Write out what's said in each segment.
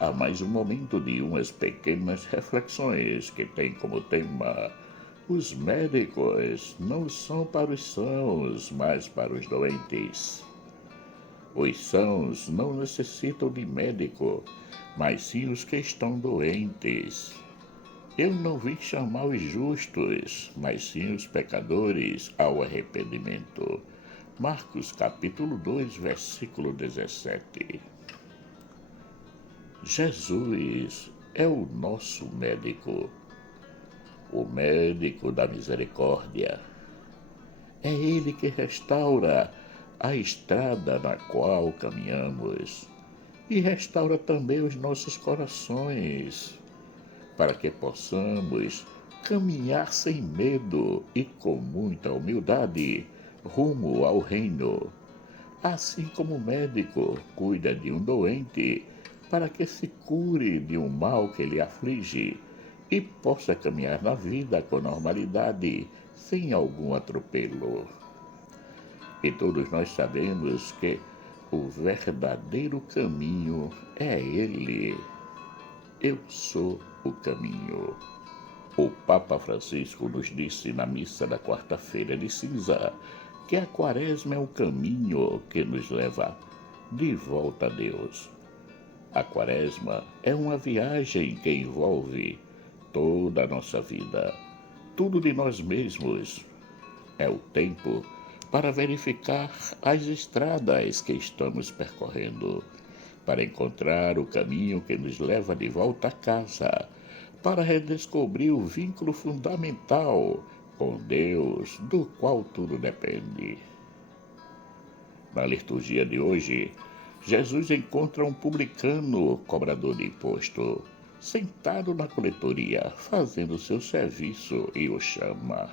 a mais um momento de umas pequenas reflexões que tem como tema: os médicos não são para os sãos, mas para os doentes. Os sãos não necessitam de médico, mas sim os que estão doentes. Eu não vim chamar os justos, mas sim os pecadores ao arrependimento. Marcos capítulo 2, versículo 17. Jesus é o nosso médico, o médico da misericórdia. É Ele que restaura a estrada na qual caminhamos e restaura também os nossos corações, para que possamos caminhar sem medo e com muita humildade rumo ao reino. Assim como o médico cuida de um doente para que se cure de um mal que lhe aflige e possa caminhar na vida com normalidade, sem algum atropelo. E todos nós sabemos que o verdadeiro caminho é Ele. Eu sou o caminho. O Papa Francisco nos disse na missa da quarta-feira de cinza que a quaresma é um caminho que nos leva de volta a Deus. A quaresma é uma viagem que envolve toda a nossa vida, tudo de nós mesmos. É o tempo para verificar as estradas que estamos percorrendo, para encontrar o caminho que nos leva de volta a casa, para redescobrir o vínculo fundamental com Deus, do qual tudo depende. Na liturgia de hoje, Jesus encontra um publicano cobrador de imposto, sentado na coletoria, fazendo seu serviço, e o chama.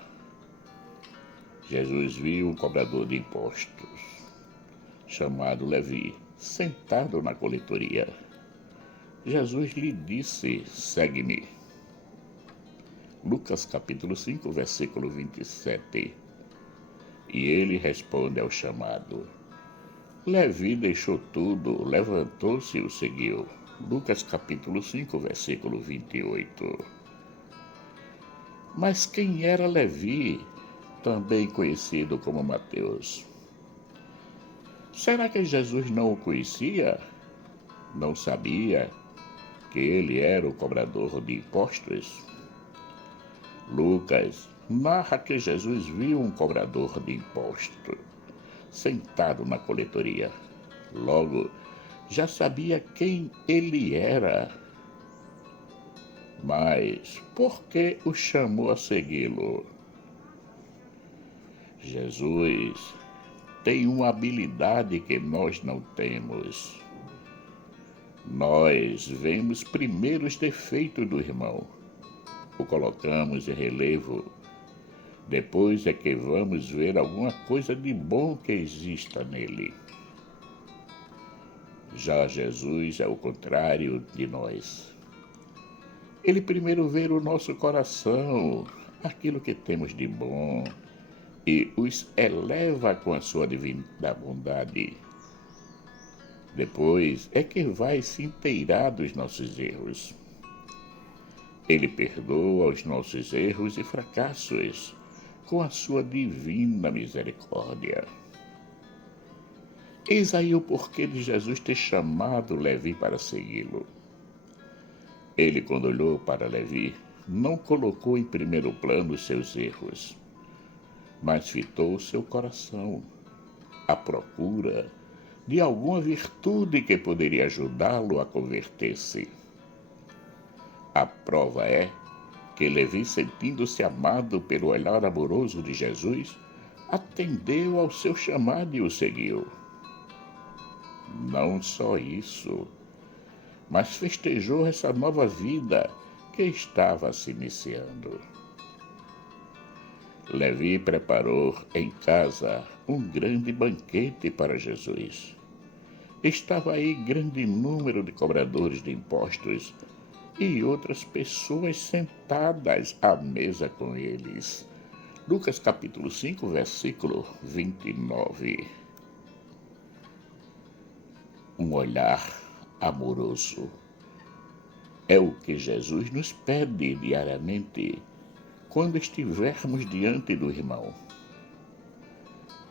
Jesus viu um cobrador de impostos, chamado Levi, sentado na coletoria. Jesus lhe disse: segue-me. Lucas capítulo 5, versículo 27. E ele responde ao chamado. Levi deixou tudo, levantou-se e o seguiu. Lucas capítulo 5, versículo 28. Mas quem era Levi, também conhecido como Mateus? Será que Jesus não o conhecia? Não sabia que ele era o cobrador de impostos? Lucas narra que Jesus viu um cobrador de impostos sentado na coletoria. Logo, já sabia quem ele era. Mas por que o chamou a segui-lo? Jesus tem uma habilidade que nós não temos. Nós vemos primeiro os defeitos do irmão, o colocamos em relevo. Depois é que vamos ver alguma coisa de bom que exista nele. Já Jesus é o contrário de nós. Ele primeiro vê o nosso coração, aquilo que temos de bom, e os eleva com a sua divina bondade. Depois é que vai se inteirar dos nossos erros. Ele perdoa os nossos erros e fracassos com a sua divina misericórdia. Eis aí o porquê de Jesus ter chamado Levi para segui-lo. Ele, quando olhou para Levi, não colocou em primeiro plano os seus erros, mas fitou seu coração à procura de alguma virtude que poderia ajudá-lo a converter-se. A prova é que Levi, sentindo-se amado pelo olhar amoroso de Jesus, atendeu ao seu chamado e o seguiu. Não só isso, mas festejou essa nova vida que estava se iniciando. Levi preparou em casa um grande banquete para Jesus. Estava aí grande número de cobradores de impostos e outras pessoas sentadas à mesa com eles. Lucas capítulo 5, versículo 29. Um olhar amoroso, É o que Jesus nos pede diariamente quando estivermos diante do irmão.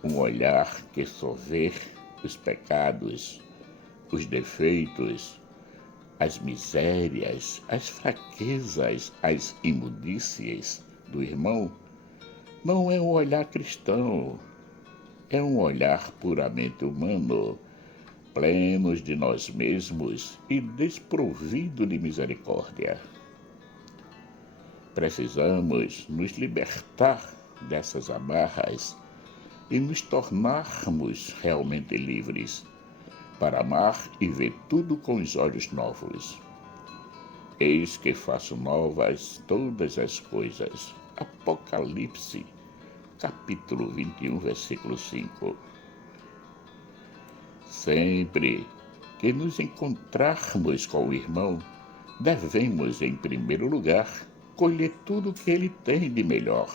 Um olhar que só vê os pecados, os defeitos, as misérias, as fraquezas, as imundícies do irmão, não é um olhar cristão, é um olhar puramente humano, plenos de nós mesmos e desprovido de misericórdia. Precisamos nos libertar dessas amarras e nos tornarmos realmente livres para amar e ver tudo com os olhos novos. Eis que faço novas todas as coisas. Apocalipse, capítulo 21, versículo 5. Sempre que nos encontrarmos com o irmão, devemos, em primeiro lugar, colher tudo que ele tem de melhor.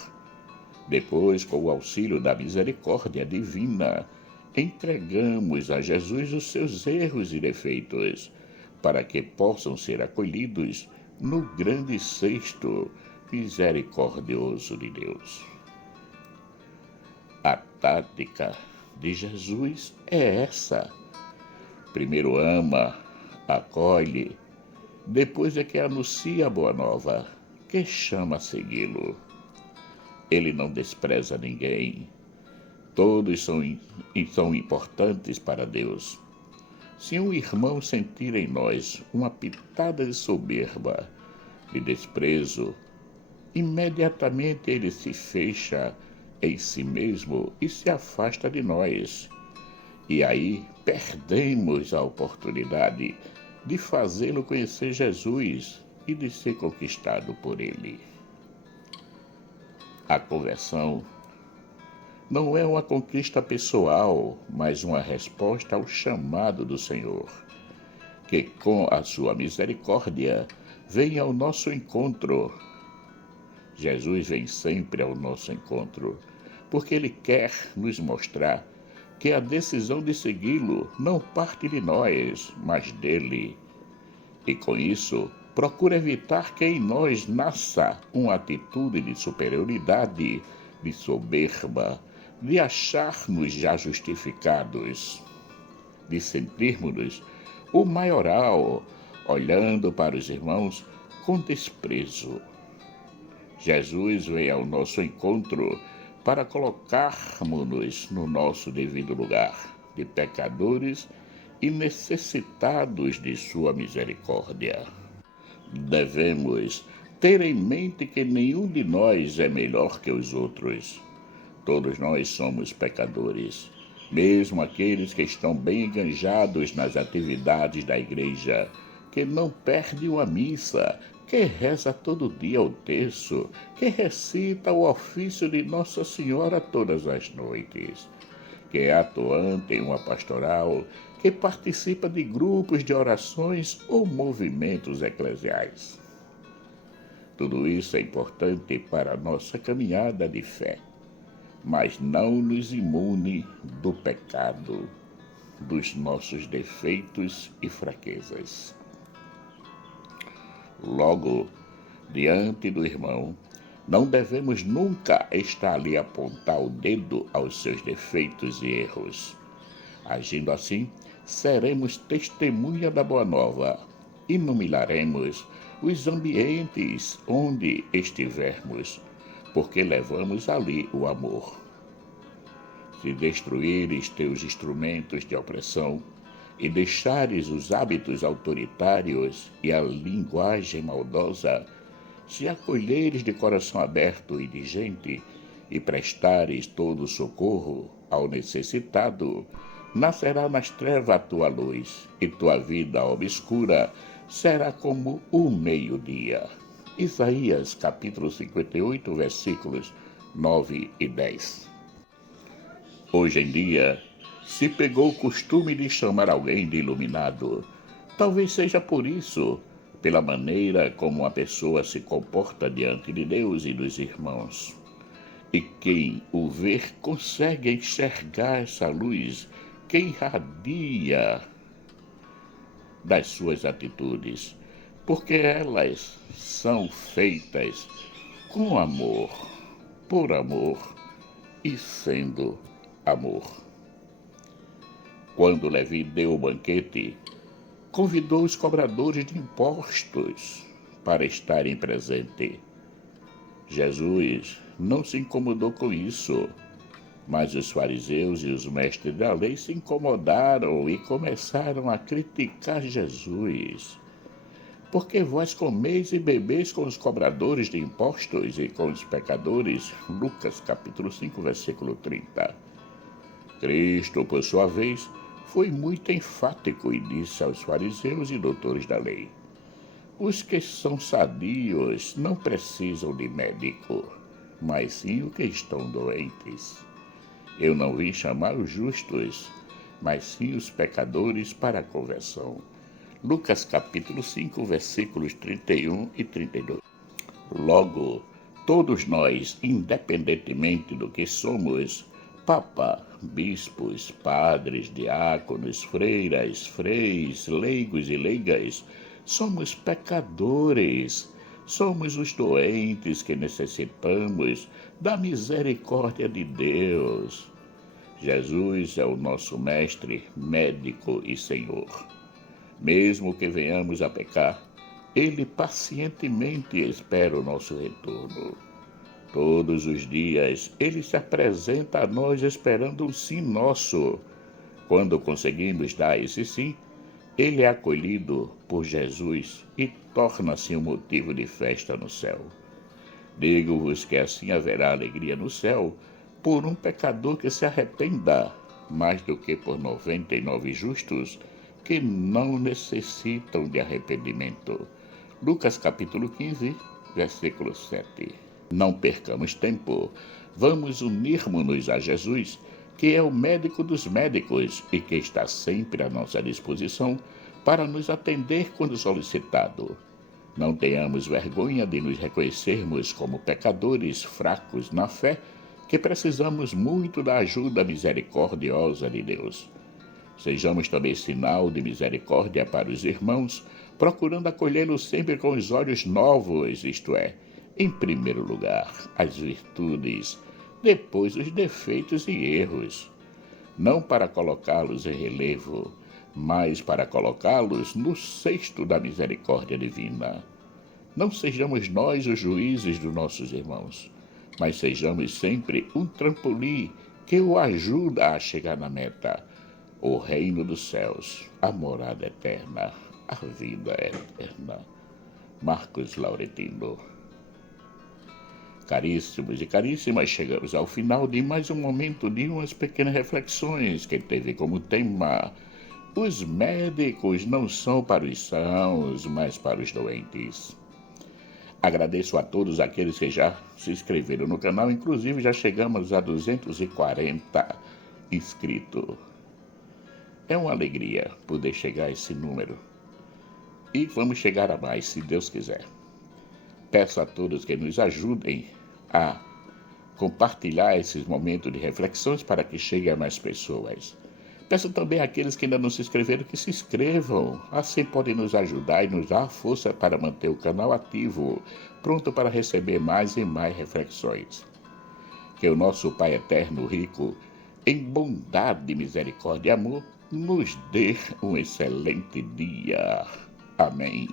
Depois, com o auxílio da misericórdia divina, entregamos a Jesus os seus erros e defeitos, para que possam ser acolhidos no grande cesto misericordioso de Deus. A tática de Jesus é essa. Primeiro ama, acolhe, depois é que anuncia a boa nova, que chama a segui-lo. Ele não despreza ninguém. Todos são importantes para Deus. Se um irmão sentir em nós uma pitada de soberba, de desprezo, imediatamente ele se fecha em si mesmo e se afasta de nós. E aí perdemos a oportunidade de fazê-lo conhecer Jesus e de ser conquistado por ele. A conversão não é uma conquista pessoal, mas uma resposta ao chamado do Senhor, que com a sua misericórdia vem ao nosso encontro. Jesus vem sempre ao nosso encontro, porque Ele quer nos mostrar que a decisão de segui-lo não parte de nós, mas dele. E com isso, procura evitar que em nós nasça uma atitude de superioridade, de soberba, de achar-nos já justificados, de sentirmos-nos o maioral, olhando para os irmãos com desprezo. Jesus vem ao nosso encontro para colocarmos-nos no nosso devido lugar, de pecadores e necessitados de sua misericórdia. Devemos ter em mente que nenhum de nós é melhor que os outros. Todos nós somos pecadores, mesmo aqueles que estão bem enganjados nas atividades da igreja, que não perde uma missa, que reza todo dia o terço, que recita o ofício de Nossa Senhora todas as noites, que é atuante em uma pastoral, que participa de grupos de orações ou movimentos eclesiais. Tudo isso é importante para a nossa caminhada de fé, mas não nos imune do pecado, dos nossos defeitos e fraquezas. Logo, diante do irmão, não devemos nunca estar ali a apontar o dedo aos seus defeitos e erros. Agindo assim, seremos testemunha da boa nova e iluminaremos os ambientes onde estivermos, porque levamos ali o amor. Se destruíres teus instrumentos de opressão e deixares os hábitos autoritários e a linguagem maldosa, se acolheres de coração aberto e diligente e prestares todo o socorro ao necessitado, nascerá nas trevas a tua luz, e tua vida obscura será como o meio-dia. Isaías, capítulo 58, versículos 9 e 10. Hoje em dia, se pegou o costume de chamar alguém de iluminado. Talvez seja por isso, pela maneira como a pessoa se comporta diante de Deus e dos irmãos. E quem o ver consegue enxergar essa luz que irradia das suas atitudes, porque elas são feitas com amor, por amor e sendo amor. Quando Levi deu o banquete, convidou os cobradores de impostos para estarem presentes. Jesus não se incomodou com isso, mas os fariseus e os mestres da lei se incomodaram e começaram a criticar Jesus. Porque vós comeis e bebeis com os cobradores de impostos e com os pecadores. Lucas capítulo 5, versículo 30. Cristo, por sua vez, foi muito enfático e disse aos fariseus e doutores da lei: os que são sadios não precisam de médico, mas sim os que estão doentes. Eu não vim chamar os justos, mas sim os pecadores para a conversão. Lucas capítulo 5, versículos 31 e 32. Logo, todos nós, independentemente do que somos, papa, bispos, padres, diáconos, freiras, freis, leigos e leigas, somos pecadores, somos os doentes que necessitamos da misericórdia de Deus. Jesus é o nosso mestre, médico e Senhor. Mesmo que venhamos a pecar, Ele pacientemente espera o nosso retorno. Todos os dias, Ele se apresenta a nós esperando um sim nosso. Quando conseguimos dar esse sim, Ele é acolhido por Jesus e torna-se um motivo de festa no céu. Digo-vos que assim haverá alegria no céu por um pecador que se arrependa, mais do que por 99 justos que não necessitam de arrependimento. Lucas capítulo 15, versículo 7. Não percamos tempo. Vamos unirmos-nos a Jesus, que é o médico dos médicos e que está sempre à nossa disposição para nos atender quando solicitado. Não tenhamos vergonha de nos reconhecermos como pecadores fracos na fé, que precisamos muito da ajuda misericordiosa de Deus. Sejamos também sinal de misericórdia para os irmãos, procurando acolhê-los sempre com os olhos novos, isto é, em primeiro lugar, as virtudes, depois os defeitos e erros. Não para colocá-los em relevo, mas para colocá-los no cesto da misericórdia divina. Não sejamos nós os juízes dos nossos irmãos, mas sejamos sempre um trampolim que o ajuda a chegar na meta, o reino dos céus, a morada eterna, a vida eterna. Marcos Lauretino. Caríssimos e caríssimas, chegamos ao final de mais um momento de umas pequenas reflexões que teve como tema: os médicos não são para os sãos, mas para os doentes. Agradeço a todos aqueles que já se inscreveram no canal, inclusive já chegamos a 240 inscritos. É uma alegria poder chegar a esse número. E vamos chegar a mais, se Deus quiser. Peço a todos que nos ajudem a compartilhar esses momentos de reflexões para que chegue a mais pessoas. Peço também àqueles que ainda não se inscreveram que se inscrevam. Assim podem nos ajudar e nos dar força para manter o canal ativo, pronto para receber mais e mais reflexões. Que o nosso Pai Eterno, rico em bondade, misericórdia e amor, nos dê um excelente dia. Amém.